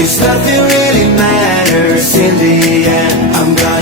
'Cause nothing really matters in the end. I'm gonna